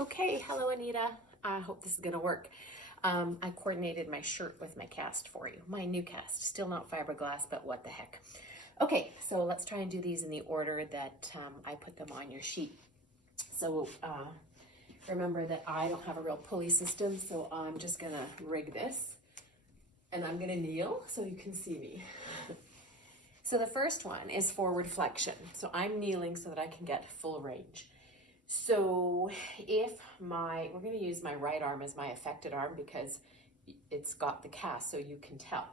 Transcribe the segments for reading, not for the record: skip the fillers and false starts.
Okay, hello Anita. I hope this is gonna work. I coordinated my shirt with my cast for you. My new cast, still not fiberglass, but what the heck. Okay, so let's try and do these in the order that I put them on your sheet. So remember that I don't have a real pulley system, so I'm just gonna rig this and I'm gonna kneel so you can see me. So the first one is forward flexion. So I'm kneeling so that I can get full range. So we're going to use my right arm as my affected arm because it's got the cast so you can tell.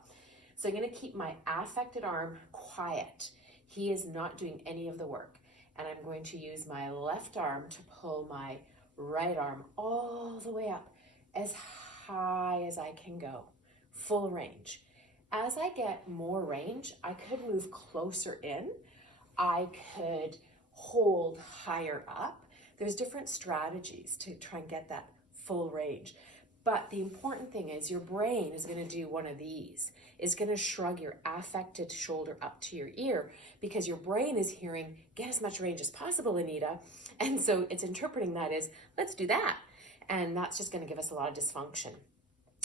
So I'm going to keep my affected arm quiet. He is not doing any of the work. And I'm going to use my left arm to pull my right arm all the way up as high as I can go. Full range. As I get more range, I could move closer in. I could hold higher up. There's different strategies to try and get that full range. But the important thing is your brain is going to do one of these. It's going to shrug your affected shoulder up to your ear because your brain is hearing, get as much range as possible, Anita. And so it's interpreting that as, let's do that. And that's just going to give us a lot of dysfunction.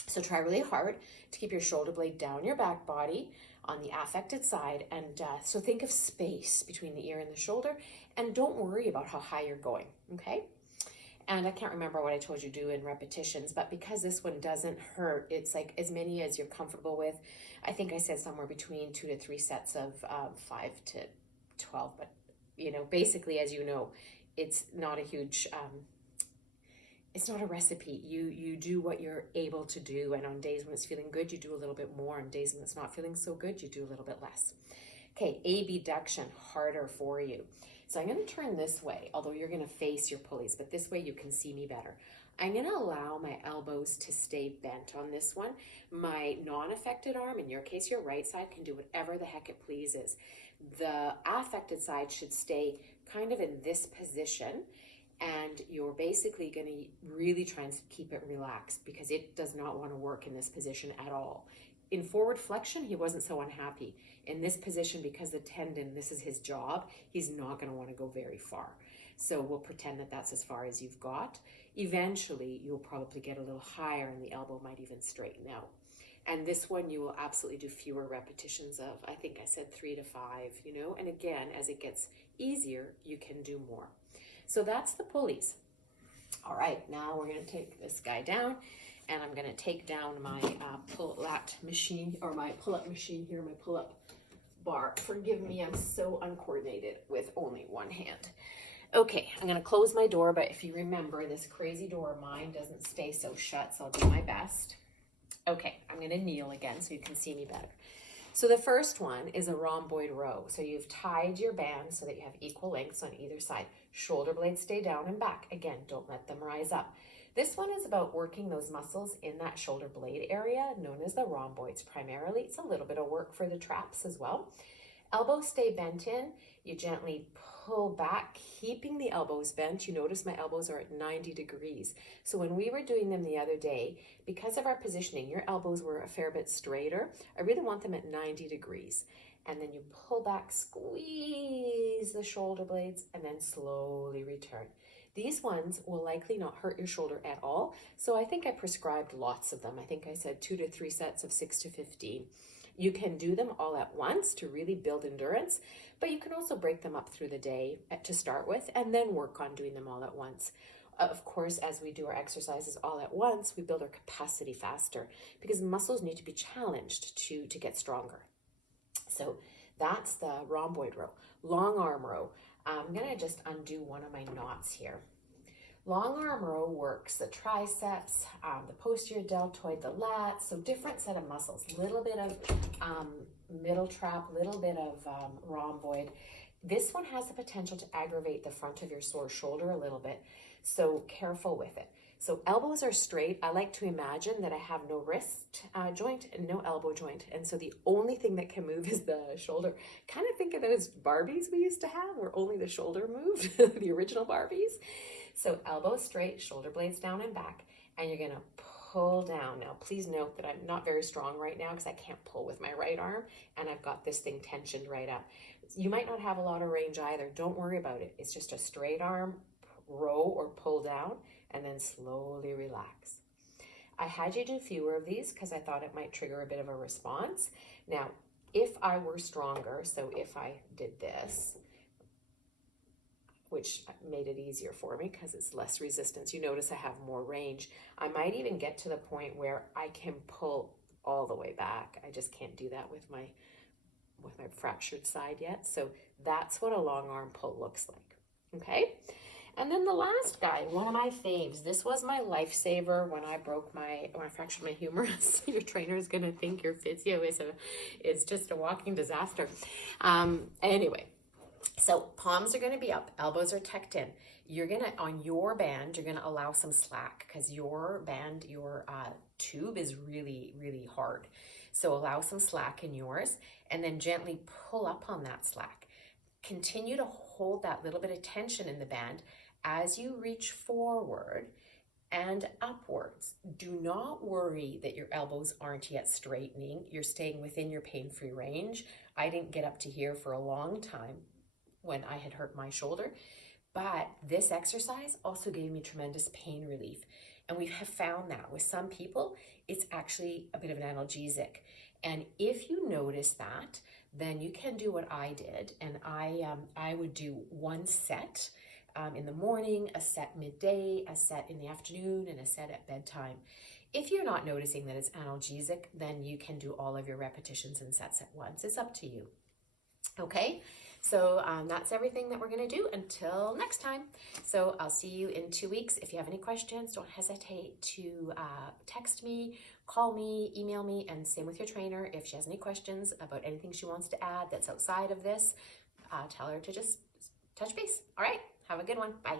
So try really hard to keep your shoulder blade down your back body on the affected side. And so think of space between the ear and the shoulder, and don't worry about how high you're going, okay? And I can't remember what I told you to do in repetitions, but because this one doesn't hurt, it's like as many as you're comfortable with. I think I said somewhere between 2 to 3 sets of 5 to 12, but basically, as you know, it's not a huge, it's not a recipe. You do what you're able to do, and on days when it's feeling good, you do a little bit more. On days when it's not feeling so good, you do a little bit less. Okay, abduction, harder for you. So I'm going to turn this way, although you're going to face your pulleys, but this way you can see me better. I'm going to allow my elbows to stay bent on this one. My non-affected arm, in your case your right side, can do whatever the heck it pleases. The affected side should stay kind of in this position, and you're basically going to really try and keep it relaxed because it does not want to work in this position at all. In forward flexion, he wasn't so unhappy. In this position, because the tendon, this is his job, he's not going to want to go very far. So we'll pretend that that's as far as you've got. Eventually, you'll probably get a little higher and the elbow might even straighten out. And this one, you will absolutely do fewer repetitions of, I think I said 3 to 5, and again, as it gets easier, you can do more. So that's the pulleys. All right, now we're going to take this guy down, and I'm going to take down my pull-up machine, or my pull-up machine here, my pull-up bar. Forgive me, I'm so uncoordinated with only one hand. Okay, I'm going to close my door, but if you remember, this crazy door of mine doesn't stay so shut, so I'll do my best. Okay, I'm going to kneel again so you can see me better. So the first one is a rhomboid row. So you've tied your band so that you have equal lengths on either side. Shoulder blades stay down and back. Again, don't let them rise up. This one is about working those muscles in that shoulder blade area, known as the rhomboids primarily. It's a little bit of work for the traps as well. Elbows stay bent in. You gently pull back, keeping the elbows bent. You notice my elbows are at 90 degrees. So when we were doing them the other day, because of our positioning, your elbows were a fair bit straighter. I really want them at 90 degrees. And then you pull back, squeeze the shoulder blades, and then slowly return. These ones will likely not hurt your shoulder at all. So I think I prescribed lots of them. I think I said 2 to 3 sets of 6 to 15. You can do them all at once to really build endurance, but you can also break them up through the day to start with and then work on doing them all at once. Of course, as we do our exercises all at once, we build our capacity faster because muscles need to be challenged to get stronger. So that's the rhomboid row. Long arm row. I'm going to just undo one of my knots here. Long arm row works the triceps, the posterior deltoid, the lats, so different set of muscles. Little bit of middle trap, little bit of rhomboid. This one has the potential to aggravate the front of your sore shoulder a little bit, so careful with it. So elbows are straight. I like to imagine that I have no wrist joint and no elbow joint, and so the only thing that can move is the shoulder. Kind of think of those Barbies we used to have where only the shoulder moved, the original Barbies. So elbows straight, shoulder blades down and back, and you're going to pull down. Now, please note that I'm not very strong right now because I can't pull with my right arm, and I've got this thing tensioned right up. You might not have a lot of range either. Don't worry about it. It's just a straight arm, row or pull down, and then slowly relax. I had you do fewer of these because I thought it might trigger a bit of a response. Now, if I were stronger, so if I did this, which made it easier for me because it's less resistance, you notice I have more range. I might even get to the point where I can pull all the way back. I just can't do that with my fractured side yet. So that's what a long arm pull looks like, okay? And then the last guy, one of my faves. This was my lifesaver when I fractured my humerus. Your trainer is gonna think your physio is just a walking disaster. Anyway, so palms are gonna be up, elbows are tucked in. You're gonna, on your band, you're gonna allow some slack because your band, your tube is really, really hard. So allow some slack in yours and then gently pull up on that slack. Continue to hold that little bit of tension in the band as you reach forward and upwards. Do not worry that your elbows aren't yet straightening. You're staying within your pain-free range. I didn't get up to here for a long time when I had hurt my shoulder, but this exercise also gave me tremendous pain relief. And we have found that with some people, it's actually a bit of an analgesic. And if you notice that, then you can do what I did. And I would do one set in the morning, a set midday, a set in the afternoon, and a set at bedtime. If you're not noticing that it's analgesic, then you can do all of your repetitions and sets at once. It's up to you. Okay, so that's everything that we're going to do until next time. So I'll see you in 2 weeks. If you have any questions, don't hesitate to text me, call me, email me, and same with your trainer. If she has any questions about anything she wants to add that's outside of this, tell her to just touch base. All right, have a good one. Bye.